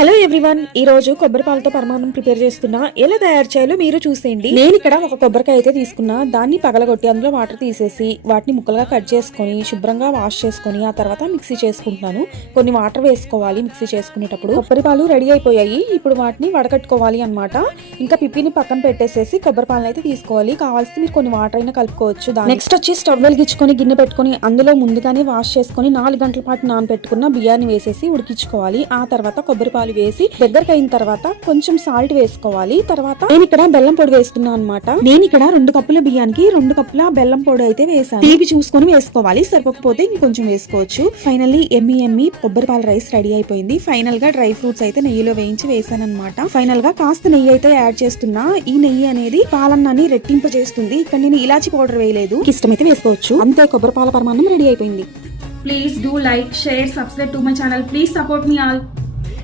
Hello everyone, ఈ రోజు కొబ్బరి పాలతో పరమాన్నం ప్రిపేర్ చేస్తున్నా. ఎలా తయారు చేయాలో మీరు చూసేయండి. నేను ఇక్కడ ఒక కొబ్బరికాయ అయితే తీసుకున్నా. దాన్ని పగలగొట్టి అందులో వాటర్ తీసేసి వాటిని ముక్కలుగా కట్ చేసుకొని శుభ్రంగా వాష్ చేసుకొని ఆ తర్వాత మిక్సీ చేసుకుంటున్నాను. కొన్ని వాటర్ వేసుకోవాలి మిక్సీ చేసుకునేటప్పుడు. కొబ్బరి పాలు రెడీ అయిపోయాయి. ఇప్పుడు వాటిని వడకట్టుకోవాలి అన్నమాట. ఇంకా పిప్పిని పక్కన పెట్టేసేసి కొబ్బరి పాలను అయితే తీసుకోవాలి. కావాల్సి మీరు కొన్ని వాటర్ అయినా కలుపుకోవచ్చు. నెక్స్ట్ వచ్చి స్టవ్ వెలిగించుకొని గిన్నె పెట్టుకొని అందులో ముందుగానే వాష్ చేసుకొని 4 గంటల పాటు నానబెట్టుకున్న బియ్యాన్ని వేసేసి ఉడికించుకోవాలి. ఆ తర్వాత కొబ్బరి పాలు వేసి దగ్గరకు అయిన తర్వాత కొంచెం సాల్ట్ వేసుకోవాలి. తర్వాత నేను ఇక్కడ బెల్లం పొడి వేస్తున్నా అనమాట. నేను ఇక్కడ 2 కప్పుల బియ్యానికి 2 కప్పుల బెల్లం పొడి అయితే వేసాను. తీపి చూసుకొని వేసుకోవాలి, సరిపోకపోతే ఇంకొంచెం వేసుకోవచ్చు. ఫైనల్లీ ఎమ్మి కొబ్బరి పాల రైస్ రెడీ అయిపోయింది. ఫైనల్ గా డ్రై ఫ్రూట్స్ అయితే నెయ్యిలో వేయించి వేసాను అనమాట. ఫైనల్ గా కాస్త నెయ్యి అయితే యాడ్ చేస్తున్నా. ఈ నెయ్యి అనేది పాలన్నాన్ని రెట్టింపజేస్తుంది. ఇక్కడ నేను ఇలాచి పౌడర్ వేయలేదు, ఇష్టమైతే వేసుకోవచ్చు. అంతే, కొబ్బరి పాల పరమాన్నం రెడీ అయిపోయింది. Please do like, share, subscribe to my channel. Please support me all.